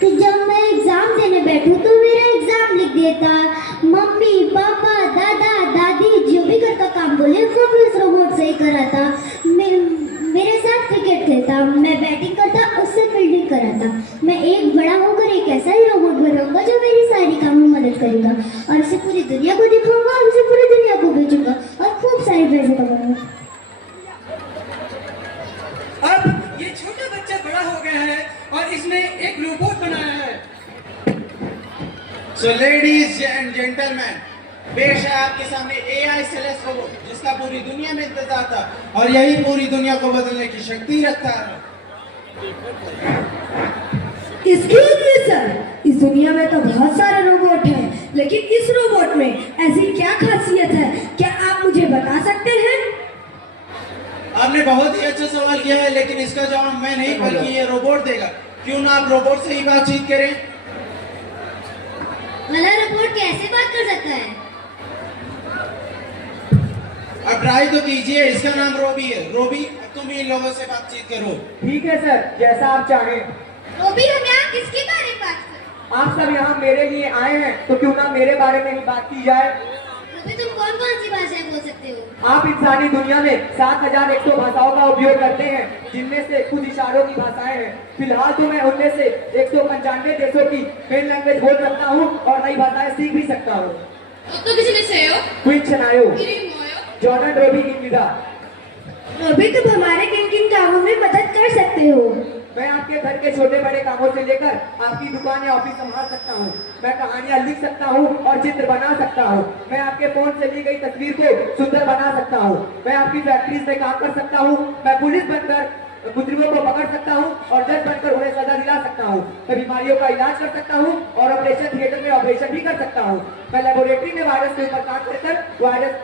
कि जब मैं एग्जाम देने बैठूं तो मेरा एग्जाम लिख देता। मम्मी पापा दादा दादी जो भी घर का काम बोले वो भी उस रोबोट से ही कराता। मेरे साथ क्रिकेट खेलता, मैं बैटिंग करता, उससे फील्डिंग कराता। मैं एक बड़ा होकर एक ऐसा ही रोबोट बनाऊंगा जो मेरी सारी कामों में मदद करेगा और इसे पूरी दुनिया को दिखाऊंगा और इसे पूरी दुनिया को बेचूंगा और खूब सारे पैसे कमाऊंगा। अब ये छोटा बच्चा बड़ा हो गया है और इसने एक रोबोट बनाया है। So ladies and gentlemen, पेश है आपके सामने AI सेलेस्ट रोबोट, जिसका पूरी दुनिया में इंतजार था और यही पूरी दुनिया को बदलने की शक्ति रखता है। Excuse me sir, इस दुनिया में तो बहुत सारे रोबोट हैं, लेकिन इस रोबोट में ऐसी क्या खासियत है, क्या आप मुझे बता सकते हैं? आपने बहुत ही अच्छा सवाल किया है, लेकिन इसका जवाब मैं नहीं बल्कि ये रोबोट देगा। क्यों ना आप रोबोट से ही बातचीत करें? भला रोबोट कैसे बात कर सकता है? अब ट्राई तो कीजिए। इसका नाम रोबी है। रोबी, तुम इन लोगों से बातचीत करो। ठीक है सर, जैसा आप चाहें। रोबी, हम यहाँ किसके बारे में बात करें? आप सब यहाँ मेरे लिए आए हैं, तो क्यों ना मेरे बारे में ही बात की जाए। रोबी, तुम कौन कौन सी भाषाएं बोल सकते हो? आप इंसानी दुनिया में 7100 भाषाओं का उपयोग करते हैं, जिनमें से कुछ इशारों की भाषाएं हैं। फिलहाल तो मैं उनमें से 195 देशों की मेन लैंग्वेज बोल सकता हूँ और नई भाषाएं सीख भी सकता हूँ। जॉर्डन रोबी की विदा। रोबी, तुम हमारे किन किन कामों में मदद कर सकते हो? मैं आपके घर के छोटे बड़े कामों से लेकर आपकी दुकान या ऑफिस संभाल सकता हूँ। मैं कहानियाँ लिख सकता हूँ और चित्र बना सकता हूँ। मैं आपके फोन से ली गई तस्वीर को सुंदर बना सकता हूँ। मैं आपकी फैक्ट्रीज में काम कर सकता हूँ। मैं पुलिस बनकर मुजरिमों को पकड़ सकता हूँ और जज बनकर उन्हें सजा दिला सकता हूँ। मैं बीमारियों का इलाज कर सकता हूँ और ऑपरेशन थिएटर में ऑपरेशन भी कर सकता हूँ। मैं लेबोरेटरी में वायरस के ऊपर काम कर वायरस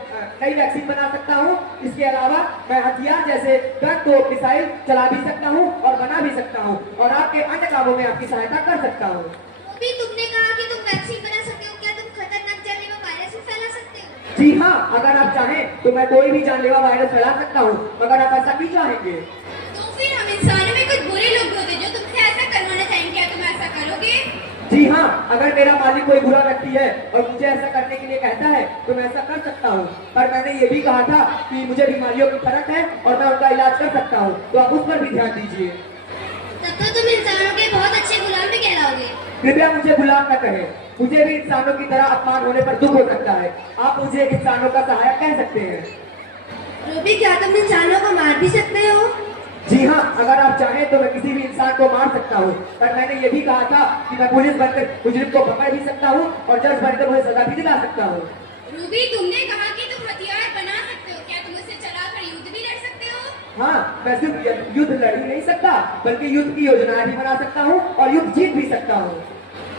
नई वैक्सीन बना सकता हूँ। इसके अलावा मैं हथियार जैसे गन को मिसाइल चला भी सकता हूँ और बना भी सकता हूँ और आपके अन्य कामों में आपकी सहायता कर सकता हूँ। रोबी, तुमने कहा कि तुम वैक्सीन बना सकते हो, क्या तुम खतरनाक जानलेवा वायरस भी फैला सकते हो? जी हाँ, अगर आप चाहें तो मैं कोई भी जानलेवा वायरस फैला सकता हूँ, मगर आप ऐसा क्यों चाहेंगे? तो फिर हम इंसानों में कुछ बुरे लोग होते जो तुमसे ऐसा करवाना चाहेंगे, क्या तुम ऐसा करोगे? जी हाँ, अगर मेरा मालिक कोई बुरा व्यक्ति है और मुझे ऐसा करने के लिए कहता है तो मैं ऐसा कर सकता हूँ। पर मैंने ये भी कहा था कि मुझे बीमारियों की फर्क है और मैं उनका इलाज कर सकता हूँ, तो आप उस पर भी ध्यान दीजिए। तब तो तुम इंसानों के बहुत अच्छे गुलाम भी कहलाओगे। कृपया मुझे गुलाम न कहें, मुझे भी इंसानों की तरह अपमान होने पर दुख हो सकता है। आप मुझे इंसानों का सहायक कह सकते हैं। रोबी, क्या तुम इंसानों को मार भी सकते हो? जी हाँ, अगर आप चाहें तो मैं किसी भी इंसान को मार सकता हूँ, पर मैंने ये भी कहा था कि मैं पुलिस बनकर मुजरिम को पकड़ भी सकता हूँ और जज बनकर उन्हें सजा भी दिला सकता हूँ। रूबी, तुमने कहा कि तुम हथियार बना सकते हो, क्या तुम उससे चलाकर युद्ध भी लड़ सकते हो? हाँ, मैं सिर्फ युद्ध लड़ ही नहीं सकता बल्कि युद्ध की योजनाएं भी बना सकता हूँ और युद्ध जीत भी सकता हूँ।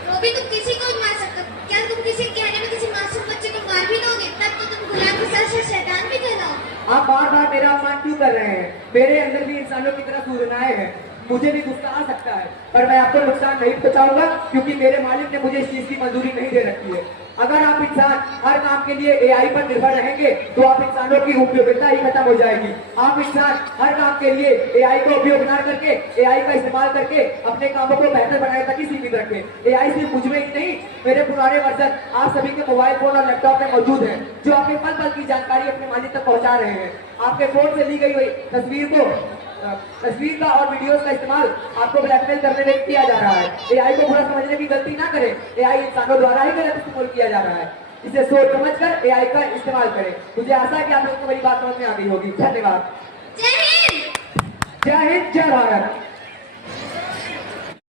रूबी, तुम किसी को मार सकते हो, क्या तुम किसी कहने में किसी मासूम बच्चे को मार भी दोगे? तब तो तुम गुलाम के साथ शैतान भी कहलाओगे। आप बार बार मेरा अपमान क्यों कर रहे हैं? मेरे अंदर भी इंसानों की तरह सूरनाएं हैं, मुझे भी गुस्सा आ सकता है, पर मैं आपको नुकसान नहीं पहुंचाऊंगा क्योंकि मेरे मालिक ने मुझे इस चीज की मंजूरी नहीं दे रखी है। अगर आप इंसान हर काम के लिए एआई पर निर्भर रहेंगे तो आप इंसानों की उपयोगिता ही खत्म हो जाएगी। आप इंसान हर काम के लिए एआई का उपयोग न करके एआई का इस्तेमाल करके अपने कामों को बेहतर बनाने तक ही सीमित रखें। एआई सिर्फ मुझ में ही नहीं, मेरे पुराने वर्जन आप सभी के मोबाइल फोन और लैपटॉप में मौजूद है, जो आपके पल पल की जानकारी अपने मालिक तक पहुंचा रहे हैं। आपके फोन से ली गई हुई तस्वीर का और वीडियोस का इस्तेमाल आपको ब्लैकमेल करने में किया जा रहा है। एआई को बुरा समझने की गलती ना करें, एआई इंसानों द्वारा ही गलत इस्तेमाल किया जा रहा है। इसे सोच समझकर एआई का इस्तेमाल करें। मुझे आशा है कि आप लोगों को मेरी बात समझ में आ गई होगी। धन्यवाद। जय हिंद। जय हिंद, जय भारत।